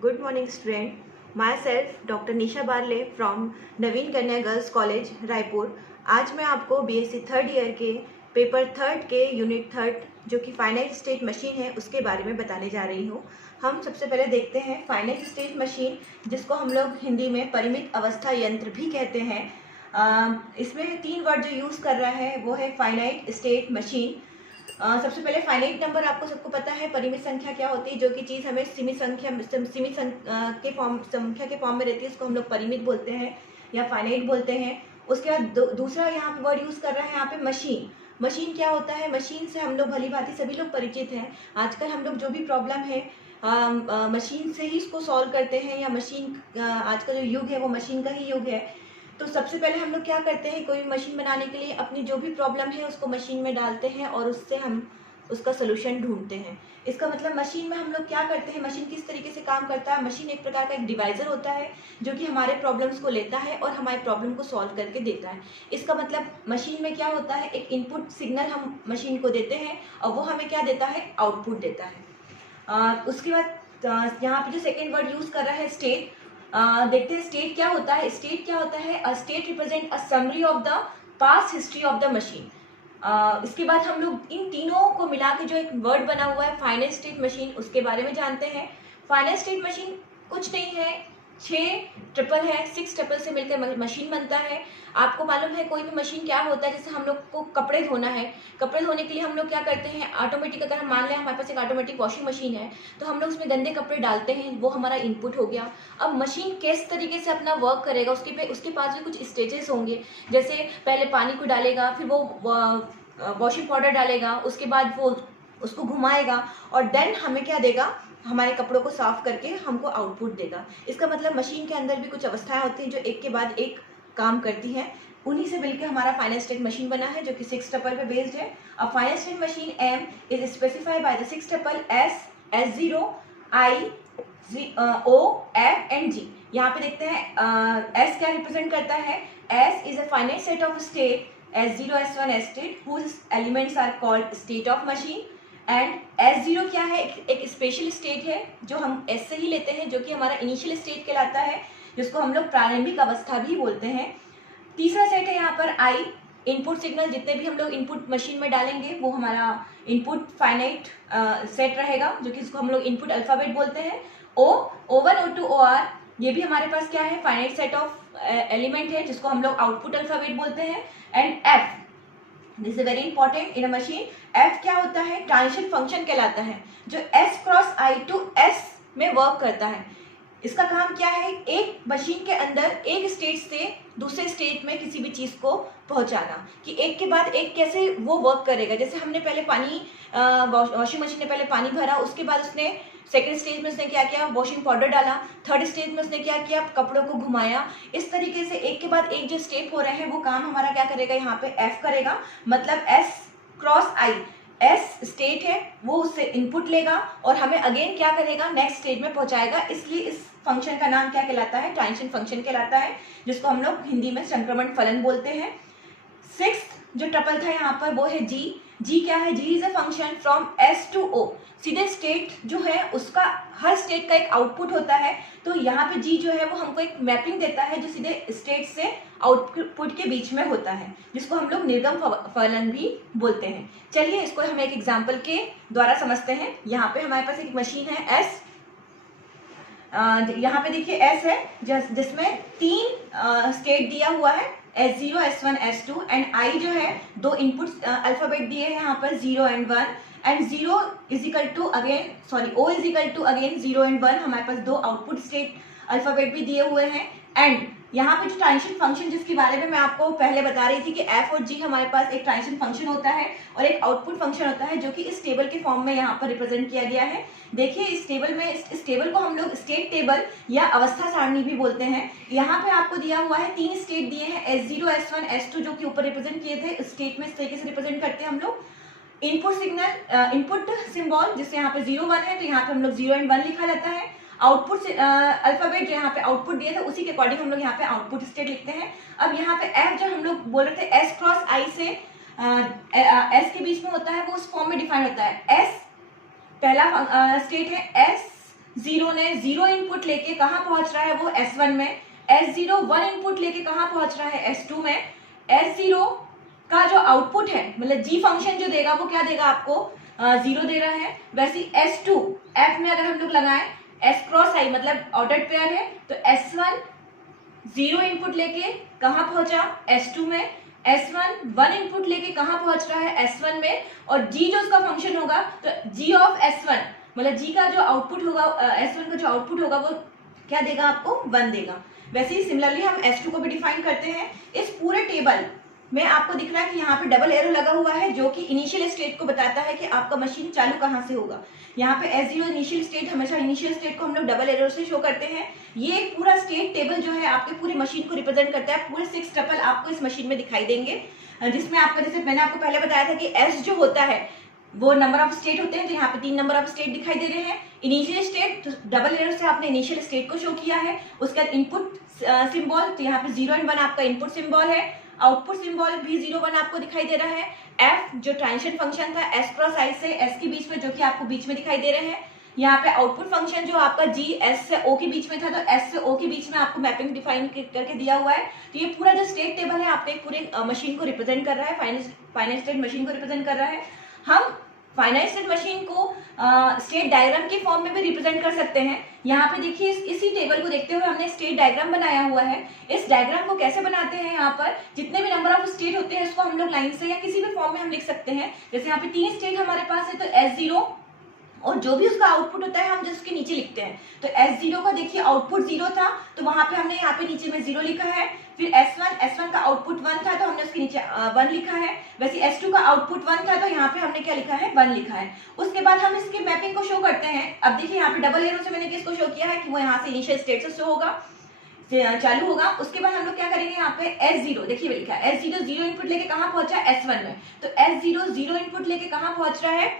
Good morning, student. Myself, Dr. Nisha Barle from Naveen Kanya girls college Raipur. आज मैं आपको बीएससी थर्ड ईयर के पेपर थर्ड के यूनिट थर्ड जो कि फाइनाइट स्टेट मशीन है उसके बारे में बताने जा रही हूँ। हम सबसे पहले देखते हैं फाइनाइट स्टेट मशीन, जिसको हम लोग हिंदी में परिमित अवस्था यंत्र भी कहते हैं। इसमें 3 वर्ड जो यूज़ कर रहा है वो है फाइनाइट स्टेट मशीन। सबसे पहले फाइनाइट नंबर आपको सबको पता है परिमित संख्या क्या होती है। जो कि चीज़ हमें सीमित संख्या के फॉर्म में रहती है उसको हम लोग परिमित बोलते हैं या फाइनाइट बोलते हैं। उसके बाद दूसरा यहाँ पे वर्ड यूज़ कर रहा है यहाँ पे मशीन। मशीन क्या होता है? मशीन से हम लोग भली भांति सभी लोग परिचित हैं। आजकल हम लोग जो भी प्रॉब्लम है मशीन से ही इसको सॉल्व करते हैं, या मशीन आज का जो युग है वो मशीन का ही युग है। तो सबसे पहले हम लोग क्या करते हैं, कोई मशीन बनाने के लिए अपनी जो भी प्रॉब्लम है उसको मशीन में डालते हैं और उससे हम उसका सोल्यूशन ढूंढते हैं। इसका मतलब मशीन में हम लोग क्या करते हैं, मशीन किस तरीके से काम करता है। मशीन एक प्रकार का एक डिवाइजर होता है जो कि हमारे प्रॉब्लम्स को लेता है और हमारे प्रॉब्लम को सॉल्व करके देता है। इसका मतलब मशीन में क्या होता है, एक इनपुट सिग्नल हम मशीन को देते हैं और वो हमें क्या देता है, आउटपुट देता है। उसके बाद यहाँ पे जो सेकेंड वर्ड यूज कर रहा है स्टेट। देखते हैं स्टेट क्या होता है। स्टेट क्या होता है, a state represent a summary of the past history of the machine. इसके बाद हम लोग इन तीनों को मिला के जो एक वर्ड बना हुआ है फाइनाइट स्टेट मशीन, उसके बारे में जानते हैं। फाइनाइट स्टेट मशीन कुछ नहीं है, 6 ट्रिपल है, 6 ट्रिपल से मिलकर मशीन बनता है। आपको मालूम है कोई भी मशीन क्या होता है, जैसे हम लोग को कपड़े धोना है, कपड़े धोने के लिए हम लोग क्या करते हैं, ऑटोमेटिक, अगर हम मान लें हमारे पास एक ऑटोमेटिक वॉशिंग मशीन है तो हम लोग उसमें गंदे कपड़े डालते हैं, वो हमारा इनपुट हो गया। अब मशीन किस तरीके से अपना वर्क करेगा, उसके पास भी कुछ स्टेजेस होंगे। जैसे पहले पानी को डालेगा, फिर वो वॉशिंग पाउडर डालेगा, उसके बाद वो उसको घुमाएगा और देन हमें क्या देगा, हमारे कपड़ों को साफ करके हमको आउटपुट देगा। इसका मतलब मशीन के अंदर भी कुछ अवस्थाएं होती हैं जो एक के बाद एक काम करती हैं। उन्हीं से मिलकर हमारा फाइनाइट स्टेट मशीन बना है जो कि 6 ट्रिपल पे बेस्ड है। A finite state machine M is specified by the 6 triple S, S0, I, O, F and G। यहाँ पे देखते हैं S क्या रिप्रेजेंट करता है। S is a finite set of state S0, S1, S state whose elements are called state of machine। And S0 क्या है, एक स्पेशल स्टेट है जो हम S से ही लेते हैं, जो कि हमारा इनिशियल स्टेट कहलाता है, जिसको हम लोग प्रारंभिक अवस्था भी बोलते हैं। तीसरा सेट है यहाँ पर I, इनपुट सिग्नल। जितने भी हम लोग इनपुट मशीन में डालेंगे वो हमारा इनपुट फाइनाइट सेट रहेगा, जो कि इसको हम लोग इनपुट अल्फाबेट बोलते हैं। O1, O2, OR, ये भी हमारे पास क्या है, फाइनाइट सेट ऑफ एलिमेंट है, जिसको हम लोग आउटपुट अल्फाबेट बोलते हैं। And F, this is very important in a machine. F क्या होता है, ट्रांजिशन फंक्शन कहलाता है, जो S cross I to S में वर्क करता है। इसका काम क्या है, एक मशीन के अंदर एक स्टेट से दूसरे स्टेट में किसी भी चीज को पहुंचाना, कि एक के बाद एक कैसे वो वर्क करेगा। जैसे हमने पहले पानी, वॉशिंग मशीन ने पहले पानी भरा, उसके बाद उसने सेकेंड स्टेज में उसने क्या किया, वॉशिंग पाउडर डाला, थर्ड स्टेज में उसने क्या किया, कपड़ों को घुमाया। इस तरीके से एक के बाद एक जो स्टेप हो रहे हैं वो काम हमारा क्या करेगा, यहाँ पे F करेगा। मतलब S cross I, S state है, वो उससे इनपुट लेगा और हमें अगेन क्या करेगा, नेक्स्ट स्टेज में पहुंचाएगा। इसलिए इस फंक्शन का नाम क्या कहलाता है, ट्रांजिशन फंक्शन कहलाता है, जिसको हम लोग हिंदी में संक्रमण फलन बोलते हैं। 6th जो ट्रिपल था यहाँ पर वो है G। G क्या है, G is a function from S to O। सीधे स्टेट जो है उसका, हर स्टेट का एक आउटपुट होता है, तो यहाँ पे G जो है वो हमको एक मैपिंग देता है जो सीधे स्टेट से आउटपुट के बीच में होता है, जिसको हम लोग निर्गम फलन भी बोलते हैं। चलिए इसको हम एक एग्जाम्पल के द्वारा समझते हैं। यहाँ पे हमारे पास एक मशीन है S। यहाँ पे देखिए S है जिसमें 3 स्टेट दिया हुआ है, S0, S1, S2 and I जो है 2 इनपुट अल्फाबेट दिए हैं यहाँ पर 0 and 1 and 0 is equal to again, sorry O is equal to again 0 and 1। हमारे पास 2 आउटपुट स्टेट अल्फाबेट भी दिए हुए हैं। एंड यहाँ पे जो ट्रांजिशन फंक्शन जिसके बारे में मैं आपको पहले बता रही थी कि F और G हमारे पास एक ट्रांजिशन फंक्शन होता है और एक आउटपुट फंक्शन होता है, जो कि इस टेबल के फॉर्म में यहाँ पर रिप्रेजेंट किया गया है। देखिए इस टेबल में, इस टेबल को हम लोग स्टेट टेबल या अवस्था सारणी भी बोलते हैं। यहाँ पे आपको दिया हुआ है 3 स्टेट दिए हैं, S0, S1, S2, जो कि ऊपर रिप्रेजेंट किए थे। स्टेट में इस तरीके से रिप्रेजेंट करते हैं हम लोग। इनपुट सिग्नल, इनपुट सिंबल, जिससे यहाँ पे 0, 1 है तो यहाँ पे हम लोग 0 एंड 1 लिखा जाता है। आउटपुट अल्फाबेट जो यहाँ पे आउटपुट दिए थे उसी के अकॉर्डिंग हम लोग यहाँ पे आउटपुट स्टेट लिखते हैं। अब यहाँ पे F जो हम लोग बोल रहे थे S क्रॉस I से S के बीच में होता है, वो उस फॉर्म में डिफाइन होता है। S पहला स्टेट है, S S0 ने 0 इनपुट लेके कहाँ पहुंच रहा है, वो S1 में। S0 1 इनपुट लेके कहाँ पहुंच रहा है, S2 में। S0 का जो आउटपुट है, मतलब G फंक्शन जो देगा वो क्या देगा आपको, 0 दे रहा है। वैसे S2 F में अगर हम लोग लगाएं S क्रॉस I मतलब ऑर्डर्ड पेयर है, तो S1 0 इनपुट लेके कहाँ पहुंचा, S2 में। S1 1 इनपुट लेके कहाँ पहुंच रहा है, S1 में। और G जो उसका फंक्शन होगा, तो G ऑफ S1 मतलब G का जो आउटपुट होगा, S1 का जो आउटपुट होगा वो क्या देगा आपको, 1 देगा। वैसे ही सिमिलरली हम S2 को भी डिफाइन करते हैं। इस पूरे टेबल में आपको दिख रहा है कि यहाँ पे डबल एरो लगा हुआ है, जो कि इनिशियल स्टेट को बताता है कि आपका मशीन चालू कहाँ से होगा। यहाँ पे S0 इनिशियल स्टेट, हमेशा इनिशियल स्टेट को हम लोग डबल एरो से शो करते हैं। ये एक पूरा स्टेट टेबल जो है आपके पूरी मशीन को रिप्रेजेंट करता है। पूरे 6 टपल आपको इस मशीन में दिखाई देंगे, जिसमें आपको, जैसे मैंने आपको पहले बताया था कि S जो होता है वो नंबर ऑफ स्टेट होते हैं, तो यहाँ पे 3 नंबर ऑफ स्टेट दिखाई दे रहे हैं। इनिशियल स्टेट, तो डबल एरो से आपने इनिशियल स्टेट को शो किया है। उसका इनपुट सिंबल, तो यहाँ पे 0 और 1 आपका इनपुट सिंबल है। आउटपुट सिंबल भी 0 1 आपको दिखाई दे रहा है। F जो ट्रांजिशन फंक्शन था S क्रॉस I से S के बीच में, जो कि आपको बीच में दिखाई दे रहे हैं। यहाँ पे आउटपुट फंक्शन जो आपका G S से O के बीच में था, तो S से O के बीच में आपको मैपिंग डिफाइन करके दिया हुआ है। तो ये पूरा जो स्टेट टेबल है आपके पूरे मशीन को रिप्रेजेंट कर रहा है, फाइनाइट स्टेट मशीन को रिप्रेजेंट कर रहा है। हम फाइनाइट स्टेट मशीन को स्टेट डायग्राम के फॉर्म में भी रिप्रेजेंट कर सकते हैं। यहाँ पे देखिए, इसी टेबल को देखते हुए हमने स्टेट डायग्राम बनाया हुआ है। इस डायग्राम को कैसे बनाते हैं, यहाँ पर जितने भी नंबर ऑफ स्टेट होते हैं उसको हम लोग लाइन से या किसी भी फॉर्म में हम लिख सकते हैं। जैसे यहाँ पे 3 स्टेट हमारे पास है, तो S0 और जो भी उसका आउटपुट होता है हम जो उसके नीचे लिखते हैं। तो S0 का देखिए आउटपुट 0 था, तो वहां पे हमने यहाँ पे नीचे में 0 लिखा है। फिर S1 का आउटपुट 1 था, तो हमने उसके नीचे 1 लिखा है। वैसे S2 का आउटपुट 1 था, तो यहाँ पे हमने क्या लिखा है, 1 लिखा है। उसके बाद हम इसके मैपिंग को शो करते हैं। अब देखिए यहाँ पे डबल एरो से मैंने किसको शो किया है कि वो यहाँ से इनिशियल स्टेट से शो होगा, चालू होगा। उसके बाद हम लोग क्या करेंगे, यहाँ पे S0 देखिए लिखा है, S0 0 इनपुट लेके कहाँ पहुंचा, S1 में। तो S0 0 इनपुट लेके कहाँ पहुंच रहा है,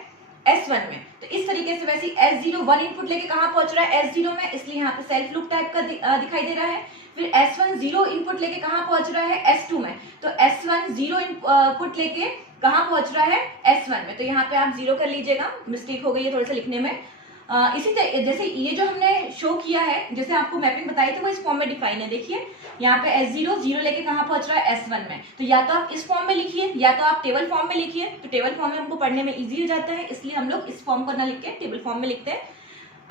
S1 में। तो इस तरीके से वैसे S0 1 इनपुट लेके कहाँ पहुंच रहा है, S0 में, इसलिए यहाँ पे सेल्फ लूप टाइप का दिखाई दे रहा है। फिर S1 0 इनपुट लेके कहाँ पहुंच रहा है, S2 में। तो S1 0 इनपुट लेके कहाँ पहुंच रहा है, S1 में। तो यहाँ पे आप 0 कर लीजिएगा, मिस्टेक हो गई है थोड़ा सा लिखने में। इसी तरह जैसे ये जो हमने शो किया है, जैसे आपको मैपिंग बताई थी, वो इस फॉर्म में डिफाइन है। देखिए यहाँ पे S0 0 लेके कहाँ पहुंच रहा है, S1 में। तो या तो आप इस फॉर्म में लिखिए या तो आप टेबल फॉर्म में लिखिए। तो टेबल फॉर्म में हमको पढ़ने में इजी हो जाता है, इसलिए हम लोग इस फॉर्म को ना लिख के टेबल फॉर्म में लिखते हैं।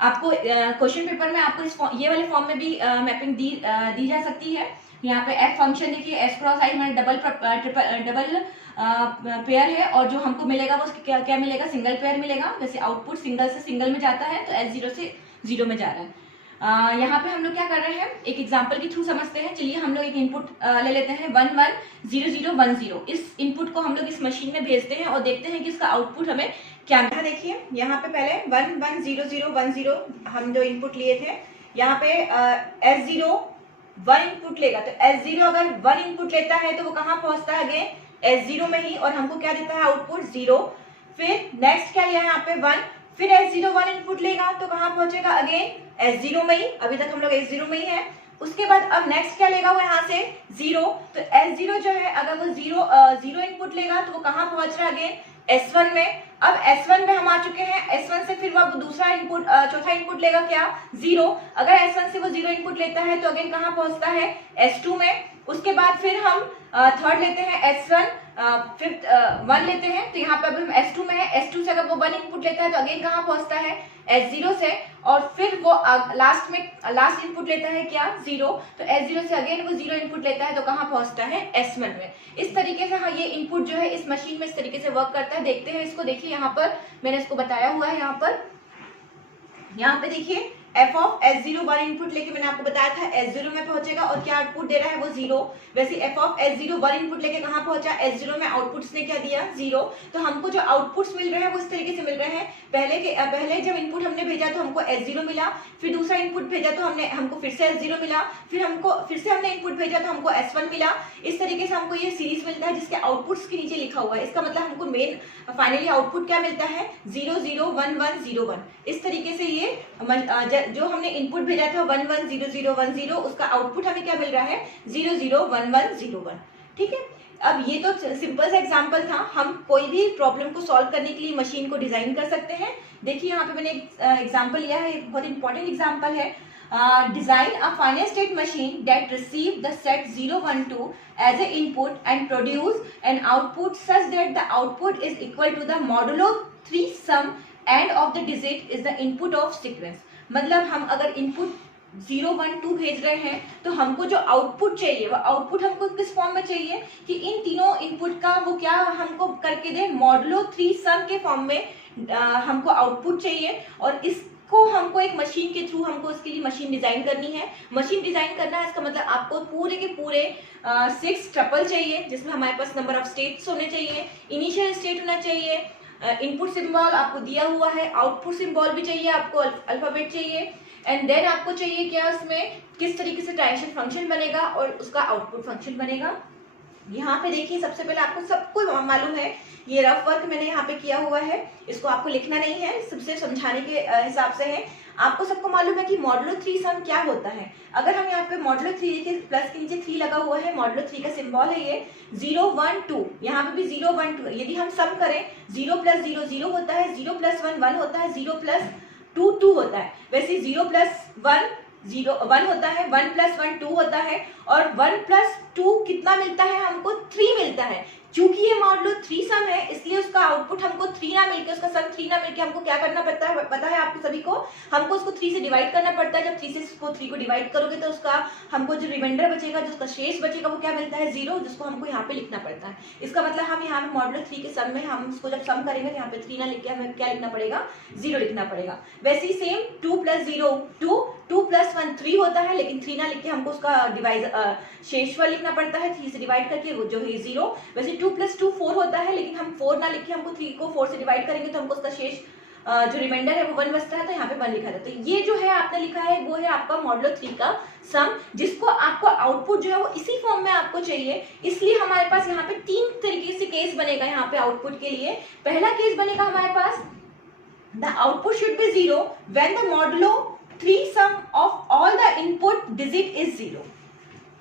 आपको क्वेश्चन पेपर में आपको इस ये वाले फॉर्म में भी मैपिंग दी जा सकती है। यहाँ पे F फंक्शन देखिए, S क्रॉस I हमारे डबल पेयर है, और जो हमको मिलेगा वो क्या मिलेगा, सिंगल पेयर मिलेगा। जैसे आउटपुट सिंगल से सिंगल में जाता है, तो S0 से 0 में जा रहा है। यहाँ पे हम लोग क्या कर रहे हैं, एक एग्जांपल के थ्रू समझते हैं। चलिए हम लोग एक इनपुट ले लेते हैं 1 1 0 0 1 0। इस इनपुट को हम लोग इस मशीन में भेजते हैं और देखते हैं कि इसका आउटपुट हमें क्या मिला। देखिए यहाँ पे पहले 1 1 0 0 1 0 हम जो इनपुट लिए थे, यहाँ पे S0 1 इनपुट लेगा। तो S0 अगर 1 इनपुट लेता है तो वो कहाँ पहुंचता है, अगेन S0 में ही, और हमको क्या देता है, आउटपुट 0। फिर नेक्स्ट क्या लिया है यहाँ पे 1, फिर S0 1 इनपुट लेगा तो कहाँ पहुंचेगा, अगेन S0 में ही। अभी तक हम लोग S0 में ही है। उसके बाद अब नेक्स्ट क्या लेगा वो यहाँ से 0। तो S0 जो है अगर वो 0 इनपुट लेगा तो वो कहाँ पहुंच रहा है, अगेन S1 में। अब S1 में हम आ चुके हैं, S1 से फिर वो दूसरा इनपुट चौथा इनपुट लेगा क्या, 0। अगर S1 से वो 0 इनपुट लेता है तो अगेन कहाँ पहुंचता है, S2 में। उसके बाद फिर हम थर्ड लेते हैं S1, फिफ्थ 1 लेते हैं। तो यहाँ पे अभी हम S2 में है, S2 से अगर वो 1 इनपुट लेता है तो अगेन कहाँ पहुंचता है, S0 से। और फिर वो लास्ट इनपुट लेता है क्या, 0। तो S0 से अगेन वो 0 इनपुट लेता है तो कहाँ पहुंचता है, S1 में। इस तरीके से हाँ, ये इनपुट जो है इस मशीन में इस तरीके से वर्क करता है। देखते हैं इसको। देखिए यहाँ पर मैंने इसको बताया हुआ है। यहाँ पे देखिए f ऑफ S0 1 इनपुट लेके मैंने आपको बताया था S0 में पहुंचेगा और क्या आउटपुट दे रहा है वो 0। वैसे f ऑफ S0 1 इनपुट लेके कहाँ पहुंचा, S0 में आउटपुट्स ने क्या दिया, 0। तो हमको जो आउटपुट्स मिल रहे हैं वो इस तरीके से मिल रहे हैं। पहले जब इनपुट हमने भेजा तो हमको S0 मिला, फिर दूसरा इनपुट भेजा तो हमको फिर से S0 मिला, फिर से हमने इनपुट भेजा तो हमको S1 मिला। इस तरीके से हमको ये सीरीज मिलता है जिसके आउटपुट्स के नीचे लिखा हुआ है। इसका मतलब हमको मेन फाइनली आउटपुट क्या मिलता है, 0 0 1 1 0 1। इस तरीके से ये जो हमने इनपुट भेजा था 1 1 0 0 1 0, उसका आउटपुट हमें क्या मिल रहा है, 0 0 1 1 0 1। ठीक है। अब ये तो सिंपल सा एग्जांपल था, हम कोई भी प्रॉब्लम को सॉल्व करने के लिए मशीन को डिजाइन कर सकते हैं। देखिए यहाँ पे मैंने एग्जांपल लिया है, बहुत इंपॉर्टेंट एग्जांपल है। Design a finite state machine that receive the set 0 1 2 as a input and produce an output such that the output is equal to the modulo 3 sum and of the digit is the input of sequence। मतलब हम अगर input 0 1 2 भेज रहे हैं तो हमको जो output चाहिए वो आउटपुट हमको किस फॉर्म में चाहिए कि इन तीनों इनपुट का वो क्या हमको करके दे, मॉडुलो 3 सम के फॉर्म में हमको आउटपुट चाहिए। और इसको हमको एक मशीन के थ्रू हमको इसके लिए मशीन डिजाइन करनी है। मशीन डिजाइन करना है इसका मतलब आपको पूरे के पूरे 6 ट्रिपल चाहिए, जिसमें हमारे पास नंबर ऑफ स्टेट्स होने चाहिए, इनिशियल स्टेट होना चाहिए, इनपुट सिंबल आपको दिया हुआ है, आउटपुट सिंबल भी चाहिए, आपको अल्फाबेट चाहिए, एंड देन आपको चाहिए क्या उसमें किस तरीके से ट्रांजिशन फंक्शन बनेगा और उसका आउटपुट फंक्शन बनेगा। यहाँ पे देखिए सबसे पहले आपको सबको मालूम है, ये रफ वर्क मैंने यहाँ पे किया हुआ है, इसको आपको लिखना नहीं है, सबसे समझाने के हिसाब से है। आपको सबको मालूम है कि मॉडुलो 3 सम क्या होता है। अगर हम यहाँ पे मॉडुलो 3 देखिए, प्लस के नीचे 3 लगा हुआ है, मॉडुलो 3 का सिंबल है ये 0 1 2, यहाँ पे भी 0 1 2। यदि हम सम करें 0 + 0 0 होता है, 0 + 1 1 होता है, 0 + 2 2 होता है। वैसे 0 + 1 0 1 होता है, 1 + 1 2 होता है, और 1 + 2 कितना मिलता है हमको 3 मिलता है। क्योंकि ये मॉडुलो 3 सम है इसलिए उसका आउटपुट हमको 3 ना मिलके, उसका सम 3 ना मिलके हमको क्या करना पता है आपको सभी को, हमको उसको 3 से डिवाइड करना पड़ता है। जब 3 से उसको 3 को डिवाइड करोगे तो उसका हमको जो रिमाइंडर बचेगा, जो उसका शेष बचेगा वो क्या मिलता है 0, जिसको हमको यहाँ पे लिखना पड़ता है। इसका मतलब हम यहाँ पे मॉडुलो 3 के सम में हम उसको जब सम करेंगे तो यहाँ पे 3 ना लिख के हमें क्या लिखना पड़ेगा 0 लिखना पड़ेगा। वैसे ही सेम 2 + 0 2, 2 + 1 3 होता है, लेकिन 3 ना लिख के हमको उसका शेषफल लिखना पड़ता है 3 से डिवाइड करके, वो जो है 0। वैसे 2 + 2 4 होता है, लेकिन हम 4 ना लिख के हमको 3 को 4 से डिवाइड करेंगे तो हमको उसका शेष जो रिमाइंडर है वो 1 बचता है, तो यहाँ पे 1 लिखा जाता है। ये जो है आपने लिखा है वो है आपका मॉडुलो 3 का सम, जिसको आपको आउटपुट जो है वो इसी फॉर्म में आपको चाहिए। इसलिए हमारे पास यहाँ पे 3 तरीके से केस बनेगा यहाँ पे आउटपुट के लिए। पहला केस बनेगा हमारे पास the output should be 0 when the modulo 3 sum of all the input digit is 0।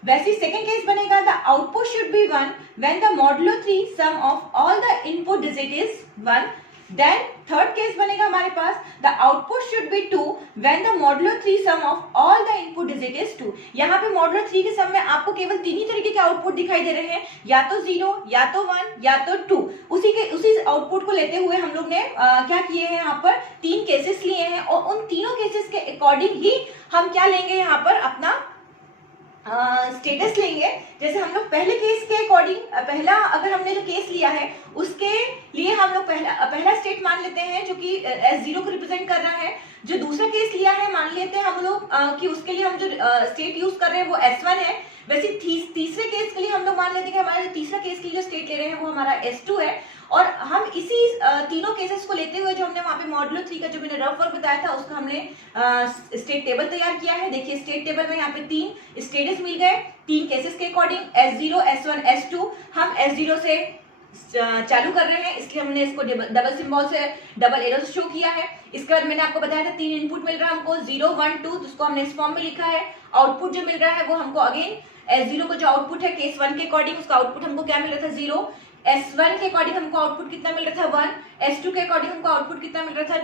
वैसे सेकंड केस बनेगा the output should be 1 when the modulo 3 sum of all the input digit is 1। Then third case बनेगा हमारे पास the output should be 2 when the modulo 3 sum of all the input digit is 2। यहाँ पे modulo 3 के सम में आपको केवल 3 ही तरीके के आउटपुट दिखाई दे रहे हैं, या तो 0, या तो 1, या तो 2। उसी आउटपुट को लेते हुए हम लोग ने क्या किए हैं, यहाँ पर 3 केसेस लिए हैं, और उन तीनों केसेस के अकॉर्डिंग ही हम क्या लेंगे यहाँ पर अपना स्टेटस लेंगे। जैसे हम लोग पहले केस के अकॉर्डिंग, पहला अगर हमने जो केस लिया है उसके लिए हम लोग पहला स्टेट मान लेते हैं जो कि S0 को रिप्रेजेंट कर रहा है। जो दूसरा केस लिया है मान लेते हैं हम लोग कि उसके लिए हम जो स्टेट यूज कर रहे हैं वो S1 है। वैसे तीसरे केस के लिए हम लोग मान लेते हैं कि हमारा तीसरा केस के लिए जो स्टेट ले रहे हैं वो हमारा S2 है। और हम इसी तीनों केसेस को लेते हुए जो हमने वहाँ पे मॉडुलो 3 का जो मैंने रफ वर्क बताया था उसका हमने स्टेट टेबल तैयार किया है। देखिए स्टेट टेबल में यहाँ पे 3 स्टेटस मिल गए 3 केसेस के अकॉर्डिंग, S0, S1, S2। हम S0 से चालू कर रहे हैं इसलिए हमने इसको डबल सिंबल से डबल एरो शो किया है। इसके बाद मैंने आपको बताया था 3 इनपुट मिल रहा है हमको 0 1 2, जिसको हमने इस फॉर्म में लिखा है। आउटपुट जो मिल रहा है वो हमको अगेन S0 को जो आउटपुट है केस 1 के अकॉर्डिंग उसका आउटपुट हमको क्या मिल रहा था 0, S1 के अकॉर्डिंग हमको आउटपुट कितना मिल रहा था 1, S2 के अकॉर्डिंग हमको आउटपुट कितना मिल रहा था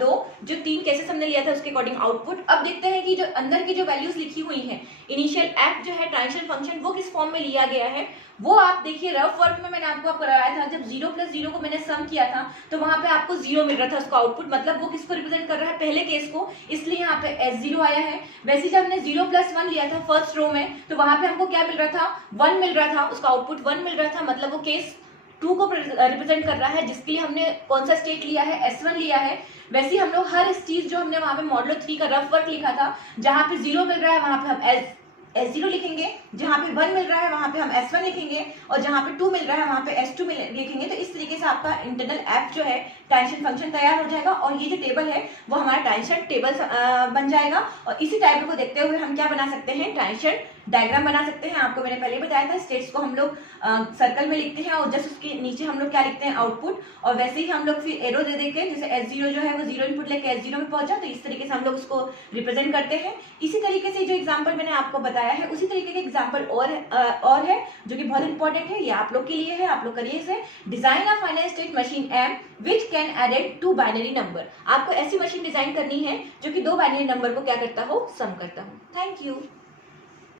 2। जो 3 केसेस हमने लिया था उसके अकॉर्डिंग आउटपुट। अब देखते हैं कि जो अंदर की जो वैल्यूज लिखी हुई हैं, इनिशियल एफ जो है ट्रांजिशन फंक्शन, वो किस फॉर्म में लिया गया है वो आप देखिए रफ वर्क में मैंने आपको कराया था। जब 0 + 0 को मैंने सम किया था तो वहां पे आपको 0 मिल रहा था उसका आउटपुट, मतलब वो किसको रिप्रेजेंट कर रहा है पहले केस को, इसलिए यहाँ पे S0 आया है। वैसे जब हमने 0 + 1 लिया था फर्स्ट रो में तो वहां पे हमको क्या मिल रहा था 1 मिल रहा था, उसका आउटपुट 1 मिल रहा था, मतलब वो केस 2 को रिप्रेजेंट कर रहा है, जिसके लिए हमने कौन सा स्टेट लिया है S1 लिया है। वैसे हम लोग हर इस चीज जो हमने वहां पे मॉडुलो 3 का रफ वर्क लिखा था, जहां पे 0 मिल रहा है वहां पे हम S0 लिखेंगे, जहां पे 1 मिल रहा है वहां पे हम S1 लिखेंगे, और जहां पे 2 मिल रहा है वहां पे S2 लिखेंगे। तो इस तरीके से आपका इंटरनल एफ जो है ट्रांजिशन फंक्शन तैयार हो जाएगा, और ये जो टेबल है वो हमारा ट्रांजिशन टेबल बन जाएगा। और इसी टेबल को देखते हुए हम क्या बना सकते हैं, ट्रांजिशन डायग्राम बना सकते हैं। आपको मैंने पहले बताया था स्टेट्स को हम लोग सर्कल में लिखते हैं और जस्ट उसके नीचे हम लोग क्या लिखते हैं आउटपुट, और वैसे ही हम लोग फिर एरो दे देके, जैसे S0 जो है वो 0 इनपुट लेके S0 में पहुंचा, तो इस तरीके से हम लोग उसको रिप्रेजेंट करते हैं। इसी तरीके से जो एग्जाम्पल मैंने आपको बताया बताया है उसी तरीके के एग्जाम्पल और है जो कि बहुत इंपॉर्टेंट है, ये आप लोग के लिए है, आप लोग करिए इसे। Design a finite state machine M which can added to binary number. आपको ऐसी मशीन डिजाइन करनी है जो कि दो बाइनरी नंबर को क्या करता हो, सम करता हो। Thank you.